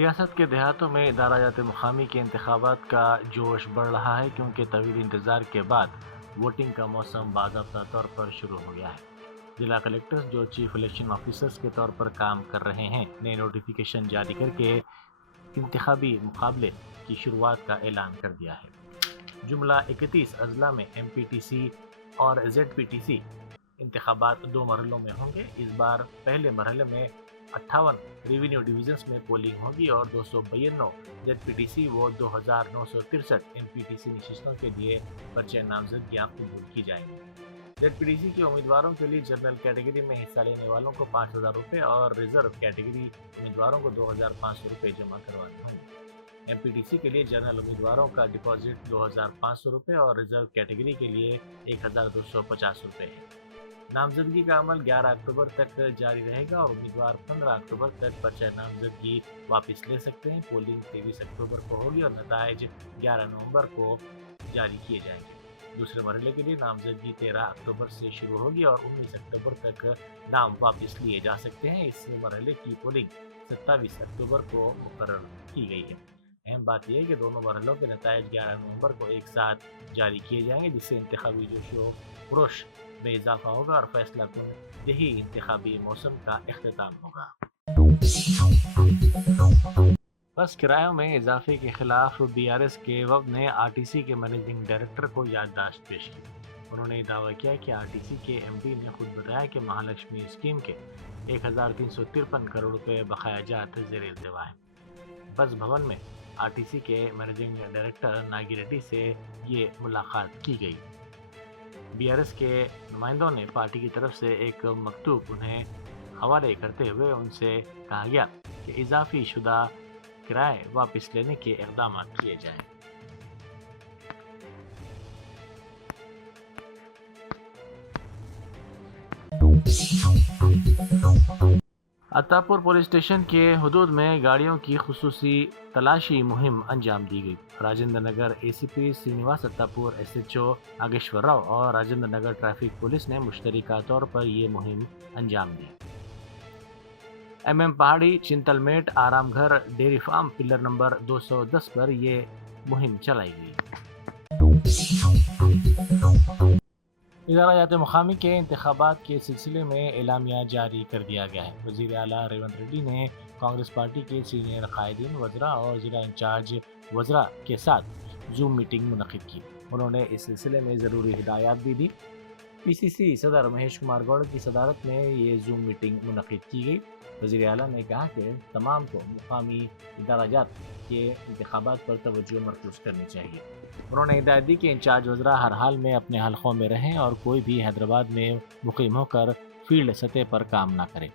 ریاست کے دیہاتوں میں ادارہ مقامی کے انتخابات کا جوش بڑھ رہا ہے کیونکہ طویل انتظار کے بعد ووٹنگ کا موسم باضابطہ طور پر شروع ہو گیا ہے۔ ضلع کلکٹرز جو چیف الیکشن آفیسرز کے طور پر کام کر رہے ہیں نے نوٹیفیکیشن جاری کر کے انتخابی مقابلے کی شروعات کا اعلان کر دیا ہے۔ جملہ 31 اضلاع میں ایم پی ٹی سی اور زیڈ پی ٹی سی انتخابات 2 مرحلوں میں ہوں گے۔ اس بار پہلے مرحلے میں 58 ریونیو ڈویژنز میں پولنگ ہوگی اور 292 زیڈ پی ٹی سی و 2963 ایم پی ٹی سی نشستوں کے لیے پرچہ نامزدگیاں قبول کی جائیں گی۔ زیڈ پی ٹی سی کے امیدواروں کے لیے جنرل کیٹیگری میں حصہ لینے والوں کو 5000 روپے اور ریزرو کیٹیگری امیدواروں کو 2500 روپے جمع کروانے ہوں گے۔ ایم پی ٹی سی کے لیے جنرل امیدواروں کا ڈپازٹ 2500 روپے اور ریزرو کیٹیگری کے لیے 1250 روپے ہے۔ نامزدگی کا عمل 11 اکتوبر تک جاری رہے گا اور امیدوار 15 اکتوبر تک پرچہ نامزدگی واپس لے سکتے ہیں۔ پولنگ 23 اکتوبر کو ہوگی اور نتائج 11 نومبر کو جاری کیے جائیں گے۔ دوسرے مرحلے کے لیے نامزدگی 13 اکتوبر سے شروع ہوگی اور 19 اکتوبر تک نام واپس لیے جا سکتے ہیں۔ اس مرحلے کی پولنگ 27 اکتوبر کو مقرر کی گئی ہے۔ اہم بات یہ ہے کہ دونوں مرحلوں کے نتائج 11 نومبر کو ایک ساتھ جاری کیے جائیں گے، جس سے انتخابی جوش و خروش میں اضافہ ہوگا اور فیصلہ کن دیہی انتخابی موسم کا اختتام ہوگا۔ بس کرایوں میں اضافے کے خلاف بی آر ایس کے وفد نے آر ٹی سی کے مینیجنگ ڈائریکٹر کو یادداشت پیش کی۔ انہوں نے دعویٰ کیا کہ آر ٹی سی کے ایم ڈی نے خود بتایا کہ مہالکشمی اسکیم کے 1353 کروڑ روپے بقایا جات زیر التوا ہیں۔ بس بھون میں آر ٹی سی کے مینیجنگ ڈائریکٹر ناگی ریڈی سے یہ ملاقات کی گئی۔ بی آر ایس کے نمائندوں نے پارٹی کی طرف سے ایک مکتوب انہیں حوالے کرتے ہوئے ان سے کہا گیا کہ اضافی شدہ کرائے واپس لینے کے اقدامات کیے جائیں۔ عطاپور پولیس اسٹیشن کے حدود میں گاڑیوں کی خصوصی تلاشی مہم انجام دی گئی۔ Rajendra Nagar A C P Srinivas Attapur S H O Nageshwar Rao اور راجندر نگر ٹریفک پولیس نے مشترکہ طور پر یہ مہم انجام دی۔ ایم ایم پہاڑی، چنتل میٹ، آرام گھر، ڈیری فارم، پلر نمبر 210 پر یہ مہم چلائی گئی۔ ادارہ مقامی کے انتخابات کے سلسلے میں اعلامیہ جاری کر دیا گیا ہے۔ وزیر اعلیٰ ریونت ریڈی نے کانگریس پارٹی کے سینئر قائدین، وزراء اور ضلع انچارج وزراء کے ساتھ زوم میٹنگ منعقد کی۔ انہوں نے اس سلسلے میں ضروری ہدایات بھی دی۔ پی سی سی صدر مہیش کمار گوڑ کی صدارت میں یہ زوم میٹنگ منعقد کی گئی۔ وزیر اعلیٰ نے کہا کہ تمام کو مقامی ادارہ جات کے انتخابات پر توجہ مرکوز کرنی چاہیے۔ انہوں نے ہدایت دی کہ انچارج وزراء ہر حال میں اپنے حلقوں میں رہیں اور کوئی بھی حیدرآباد میں مقیم ہو کر فیلڈ سطح پر کام نہ کرے۔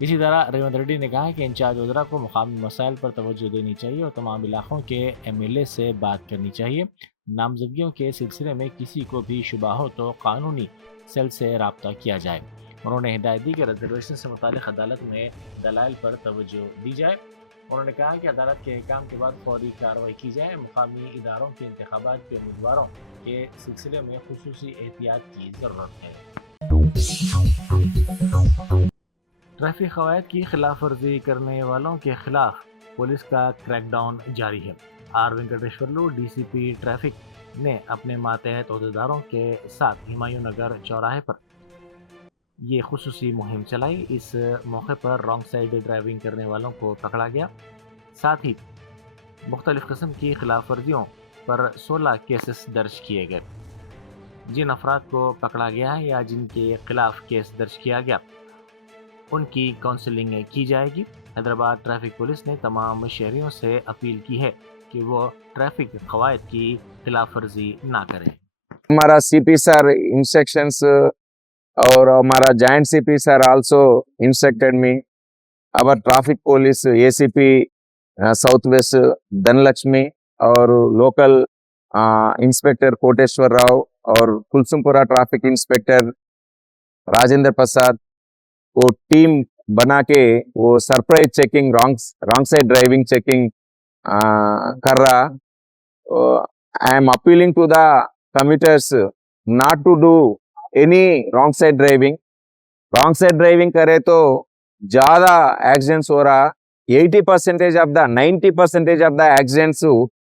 اسی طرح ریونت ریڈی نے کہا کہ انچارج وزراء کو مقامی مسائل پر توجہ دینی چاہیے اور تمام علاقوں کے ایم ایل اے سے بات کرنی چاہیے۔ نامزدگیوں کے سلسلے میں کسی کو بھی شبہ ہو تو قانونی سیل سے رابطہ کیا جائے۔ انہوں نے ہدایت دی کہ ریزرویشن سے متعلق عدالت میں دلائل پر توجہ دی جائے۔ انہوں نے کہا کہ عدالت کے احکام کے بعد فوری کارروائی کی جائے۔ مقامی اداروں کے انتخابات کے امیدواروں کے سلسلے میں خصوصی احتیاط کی ضرورت ہے۔ ٹریفک قواعد کی خلاف ورزی کرنے والوں کے خلاف پولیس کا کریک ڈاؤن جاری ہے۔ R Venkateswarlu D C P traffic نے اپنے ماتحت عہدیداروں کے ساتھ ہمایوں نگر چوراہے پر یہ خصوصی مہم چلائی۔ اس موقع پر رانگ سائیڈ ڈرائیونگ کرنے والوں کو پکڑا گیا۔ ساتھ ہی مختلف قسم کی خلاف ورزیوں پر 16 کیسز درج کیے گئے۔ جن افراد کو پکڑا گیا ہے یا جن کے خلاف کیس درج کیا گیا ان کی کاؤنسلنگ کی جائے گی۔ حیدرآباد ٹریفک پولیس نے تمام شہریوں سے اپیل کی ہے کہ وہ ٹریفک قواعد کی خلاف ورزی نہ کریں۔ ہمارا سی پی سر انسٹرکشنس اور ہمارا joint C P sir also instructed me our traffic police ACP South West Dhanalakshmi اور local inspector Koteshwar Rao اور Kulsumpura traffic inspector Rajendra Prasad وہ ٹیم بنا کے وہ surprise checking wrong side driving checking کر رہا۔ I am appealing to the commuters not to do any wrong side driving. Wrong side driving کرے تو زیادہ ایکسیڈنٹس ہو رہا۔ 80% of the 90% of the accidents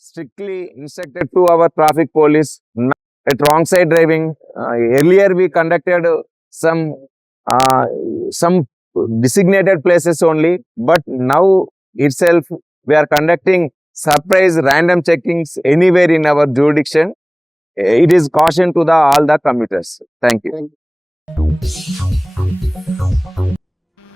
strictly instructed to our traffic police not at wrong side driving. Earlier we conducted some designated places only, but now itself we are conducting surprise random checkings anywhere in our jurisdiction. It is caution to all the commuters. Thank you.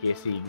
KC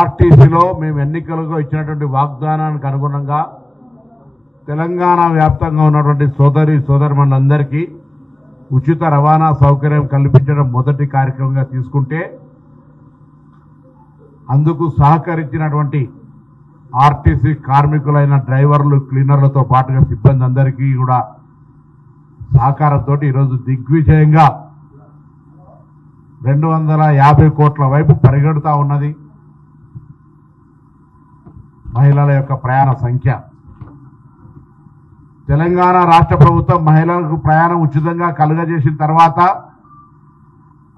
ఆర్టీసీలో మేము ఎన్నికలకు ఇచ్చినటువంటి వాగ్దానానికి అనుగుణంగా తెలంగాణ వ్యాప్తంగా ఉన్నటువంటి సోదరిమణులందరికీ ఉచిత రవాణా సౌకర్యం కల్పించడం మొదటి కార్యక్రమంగా తీసుకుంటే అందుకు సహకరించినటువంటి ఆర్టీసీ కార్మికులైన డ్రైవర్లు, క్లీనర్లతో పాటుగా సిబ్బంది అందరికీ కూడా సహకారంతో ఈరోజు దిగ్విజయంగా 250 కోట్ల వైపు పరిగెడుతూ ఉన్నది మహిళల యొక్క ప్రయాణ సంఖ్య. తెలంగాణ రాష్ట్ర ప్రభుత్వం మహిళలకు ప్రయాణం ఉచితంగా కలుగజేసిన తర్వాత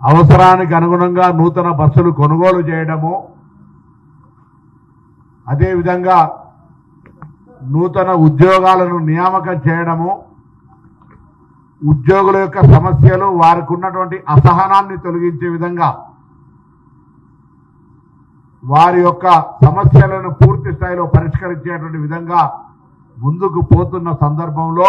అవసరానికి అనుగుణంగా నూతన బస్సులు కొనుగోలు చేయడము, అదేవిధంగా నూతన ఉద్యోగాలను నియామకం చేయడము, ఉద్యోగుల యొక్క సమస్యలు, వారికి ఉన్నటువంటి అసహనాన్ని తొలగించే విధంగా వారి యొక్క సమస్యలను పూర్తి స్థాయిలో పరిష్కరించేటువంటి విధంగా ముందుకు పోతున్న సందర్భంలో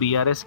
BRS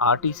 RTC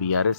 BRS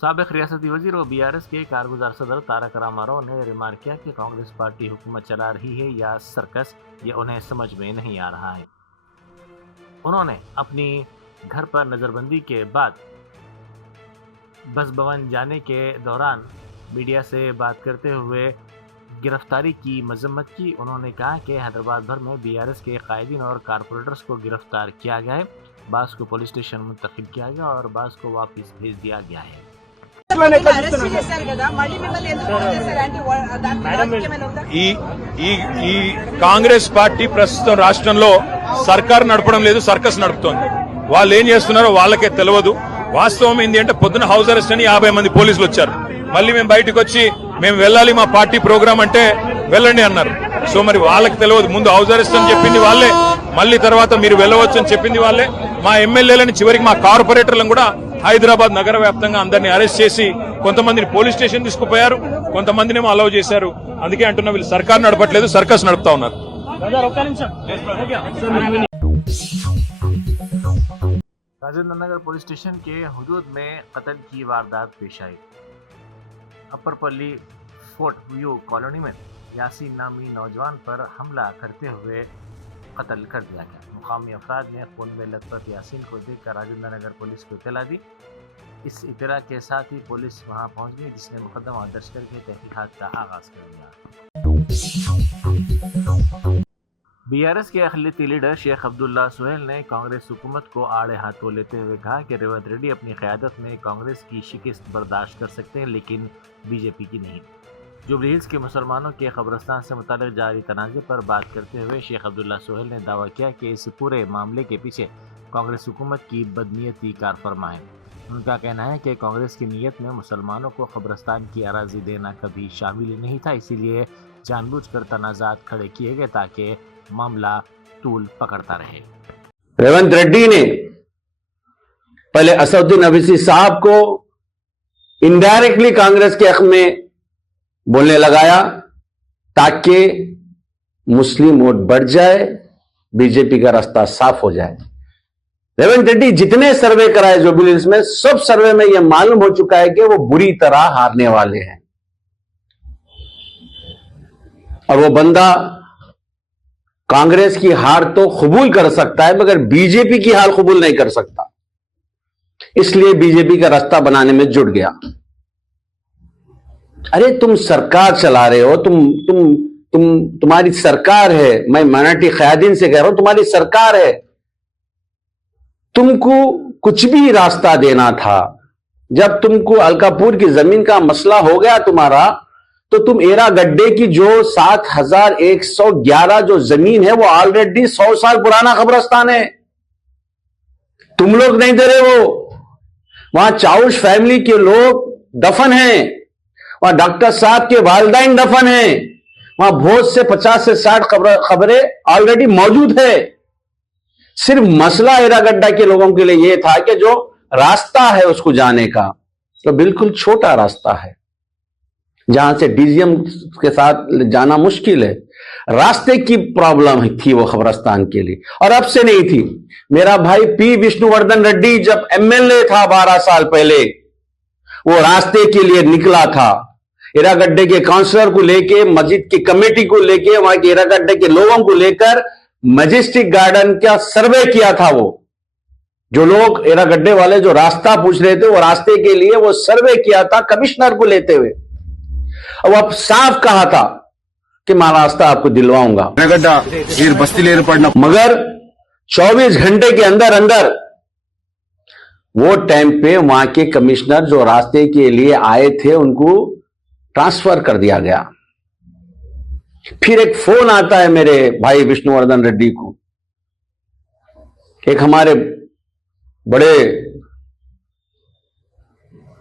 سابق ریاستی وزیر و بی آر ایس کے کارگزار صدر تارک راما نے ریمارک کیا کہ کانگریس پارٹی حکومت چلا رہی ہے یا سرکس، یہ انہیں سمجھ میں نہیں آ رہا ہے۔ انہوں نے اپنی گھر پر نظر بندی کے بعد بس بھون جانے کے دوران میڈیا سے بات کرتے ہوئے گرفتاری کی مذمت کی۔ انہوں نے کہا کہ حیدرآباد بھر میں بی آر ایس کے قائدین اور کارپوریٹرز کو گرفتار کیا گیا ہے، بعض کو پولیس اسٹیشن منتقل کیا گیا اور بعض کو واپس بھیج دیا گیا ہے۔ ఈ కాంగ్రెస్ పార్టీ ప్రస్తుతం రాష్ట్రంలో సర్కారు నడపడం లేదు, సర్కస్ నడుపుతోంది. వాళ్ళు ఏం చేస్తున్నారో వాళ్ళకే తెలియదు. వాస్తవం ఏంటి అంటే పొద్దున హౌస్ అరెస్ట్ అని 50 మంది పోలీసులు వచ్చారు. మళ్ళీ మేము బయటకు వచ్చి మేము వెళ్ళాలి మా పార్టీ ప్రోగ్రామ్ అంటే వెళ్ళండి అన్నారు. సో మరి వాళ్ళకి తెలియదు, ముందు హౌస్ అరెస్ట్ అని చెప్పింది వాళ్ళే, మళ్ళీ తర్వాత మీరు వెళ్ళవచ్చు అని చెప్పింది వాళ్ళే. మా ఎమ్మెల్యేలని చివరికి మా కార్పొరేటర్లను కూడా హైదరాబాద్ నగర వ్యాప్తంగా అందరినీ అరెస్ట్ చేసి కొంతమందిని పోలీస్ స్టేషన్ తీసుకుపోయారు, కొంతమందినేమో అలౌ చేశారు. అందుకే అంటున్నా వీళ్ళు సర్కార్ నడపట్లేదు, సర్కస్ నడుపుతా ఉన్నారు. راجندر نگر پولیس اسٹیشن کے حدود میں قتل کی واردات پیش آئی۔ اپر پلی فورٹ ویو کالونی میں یاسین نامی نوجوان پر حملہ کرتے ہوئے قتل کر دیا گیا۔ مقامی افراد نے خون میں لت پت یاسین کو دیکھ کر راجندر نگر پولیس کو اطلاع دی۔ اس اطلاع کے ساتھ ہی پولیس وہاں پہنچ گئی، جس نے مقدمہ درج کر کے تحقیقات کا آغاز کر دیا۔ بی آر ایس کے اقلیتی لیڈر شیخ عبداللہ سہیل نے کانگریس حکومت کو آڑے ہاتھوں لیتے ہوئے کہا کہ ریونت ریڈی اپنی قیادت میں کانگریس کی شکست برداشت کر سکتے ہیں لیکن بی جے پی کی نہیں۔ جوبلی ہلز کے مسلمانوں کے قبرستان سے متعلق جاری تنازع پر بات کرتے ہوئے شیخ عبداللہ سہیل نے دعویٰ کیا کہ اس پورے معاملے کے پیچھے کانگریس حکومت کی بدنیتی کار فرما ہے۔ ان کا کہنا ہے کہ کانگریس کی نیت میں مسلمانوں کو قبرستان کی اراضی دینا کبھی شامل نہیں تھا، اسی لیے جان بوجھ کر تنازعات کھڑے کیے گئے تاکہ معاملہ طول پکڑتا رہے۔ ریونت ریڈی نے پہلے اسدالدین اویسی صاحب کو انڈائریکٹلی کانگریس کے حق میں بولنے لگایا تاکہ مسلم ووٹ بڑھ جائے، بی جے پی کا راستہ صاف ہو جائے۔ ریونت ریڈی جتنے سروے کرائے جوبلی ہلز میں، سب سروے میں یہ معلوم ہو چکا ہے کہ وہ بری طرح ہارنے والے ہیں، اور وہ بندہ کانگریس کی ہار تو قبول کر سکتا ہے مگر بی جے پی کی ہار قبول نہیں کر سکتا، اس لیے بی جے پی کا راستہ بنانے میں جٹ گیا۔ ارے تم سرکار چلا رہے ہو، تمہاری سرکار ہے، میں مائنورٹی قیادین سے کہہ رہا ہوں تمہاری سرکار ہے، تم کو کچھ بھی راستہ دینا تھا۔ جب تم کو الکاپور کی زمین کا مسئلہ ہو گیا تمہارا، تو تم ایرا گڈے کی جو 7111 جو زمین ہے وہ آلریڈی 100 سال پرانا قبرستان ہے، تم لوگ نہیں دے رہے ہو۔ وہاں چاؤش فیملی کے لوگ دفن ہیں، وہاں ڈاکٹر صاحب کے والدین دفن ہیں، وہاں بہت سے 50 سے 60 قبریں آلریڈی موجود ہے۔ صرف مسئلہ ایرا گڈا کے لوگوں کے لیے یہ تھا کہ جو راستہ ہے اس کو جانے کا تو بالکل چھوٹا راستہ ہے، جہاں سے ڈی زی ایم کے ساتھ جانا مشکل ہے، راستے کی پرابلم تھی وہ قبرستان کے لیے، اور اب سے نہیں تھی۔ میرا بھائی پی وشنو وردھن ریڈی جب ایم ایل اے تھا 12 سال پہلے، وہ راستے کے لیے نکلا تھا، ایرا گڈے کے کاؤنسلر کو لے کے، مسجد کی کمیٹی کو لے کے، وہاں کے ایرا گڈے کے لوگوں کو لے کر میجسٹک گارڈن کا سروے کیا تھا۔ وہ جو لوگ ایرا گڈے والے جو راستہ پوچھ رہے تھے، وہ راستے کے لیے وہ سروے کیا تھا کمشنر کو لیتے ہوئے، اور وہ صاف کہا تھا کہ میں راستہ آپ کو دلواؤں گا، مگر 24 گھنٹے کے اندر وہ ٹائم پہ وہاں کے کمشنر جو راستے کے لیے آئے تھے ان کو ٹرانسفر کر دیا گیا۔ پھر ایک فون آتا ہے میرے بھائی وشنو وردھن ریڈی کو، ایک ہمارے بڑے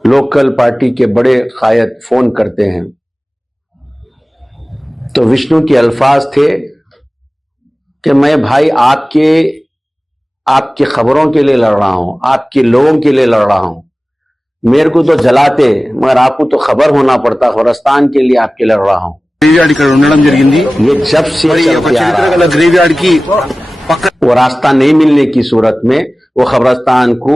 لوکل پارٹی کے بڑے قائد فون کرتے ہیں، تو وشنو کے الفاظ تھے کہ میں بھائی آپ کی خبروں کے لیے لڑ رہا ہوں، آپ کے لوگوں کے لیے لڑ رہا ہوں، میرے کو تو جلاتے مگر آپ کو تو خبر ہونا پڑتا، قبرستان کے لیے آپ کے لڑ رہا ہوں۔ یہ جب سے وہ راستہ نہیں ملنے کی صورت میں وہ قبرستان کو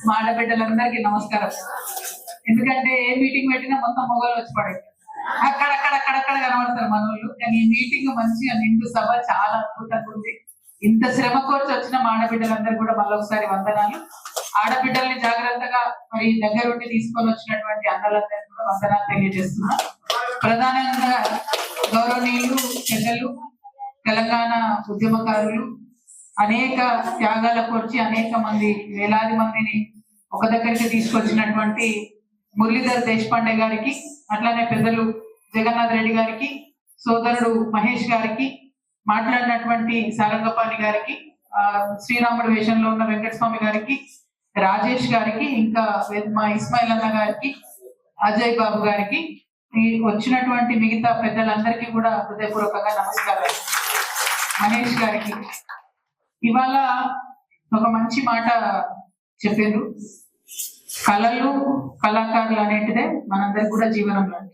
ఆడబిడ్డలందరికీ నమస్కారం. ఎందుకంటే ఏ మీటింగ్ పెట్టినా మొత్తం మొగలు వచ్చి పడే అక్కడక్కడ కనబడతారు మన వాళ్ళు. కానీ ఈ మీటింగ్ మంచిగా నిండు సభ చాలా అద్భుతంగా ఉంది. ఇంత శ్రమ కోర్చి వచ్చిన ఆడబిడ్డలందరూ కూడా మళ్ళొకసారి వందనాలు. ఆడబిడ్డల్ని జాగ్రత్తగా మరి దగ్గరుండి తీసుకొని వచ్చినటువంటి అన్నలందరికీ కూడా వందనాలు తెలియజేస్తున్నా. ప్రధానంగా గౌరవనీయులు పెద్దలు, తెలంగాణ ఉద్యమకారులు, అనేక త్యాగాల కోర్చి అనేక మంది వేలాది మందిని ఒక దగ్గరికి తీసుకొచ్చినటువంటి మురళీధర్ దేశపాండే గారికి, అట్లానే పెద్దలు జగన్నాథ్ రెడ్డి గారికి, సోదరుడు మహేష్ గారికి, మాట్లాడినటువంటి సారంగపాణి గారికి, శ్రీరాముడు వేషంలో ఉన్న వెంకటస్వామి గారికి, రాజేష్ గారికి, ఇంకా మా ఇస్మాయిల్ అన్న గారికి, అజయ్ బాబు గారికి, వచ్చినటువంటి మిగతా పెద్దలందరికీ కూడా హృదయపూర్వకంగా నమస్కారాలు. మహేష్ గారికి ఇవాళ ఒక మంచి మాట చెప్పారు. కళలు, కళాకారులు అనేటిదే మనందరికి కూడా జీవనం లాంటి.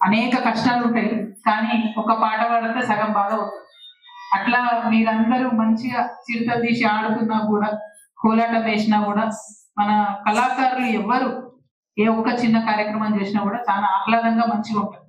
అనేక కష్టాలు ఉంటాయి, కానీ ఒక పాట పాడితే సగం బాధ అవుతుంది. అట్లా మీరందరూ మంచిగా చిరుతలు తీసి ఆడుతున్నా కూడా, కోలాటం వేసినా కూడా, మన కళాకారులు ఎవ్వరు ఏ ఒక్క చిన్న కార్యక్రమం చేసినా కూడా చాలా ఆహ్లాదంగా మంచిగా ఉంటుంది.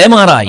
MRI,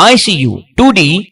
ICU, 2D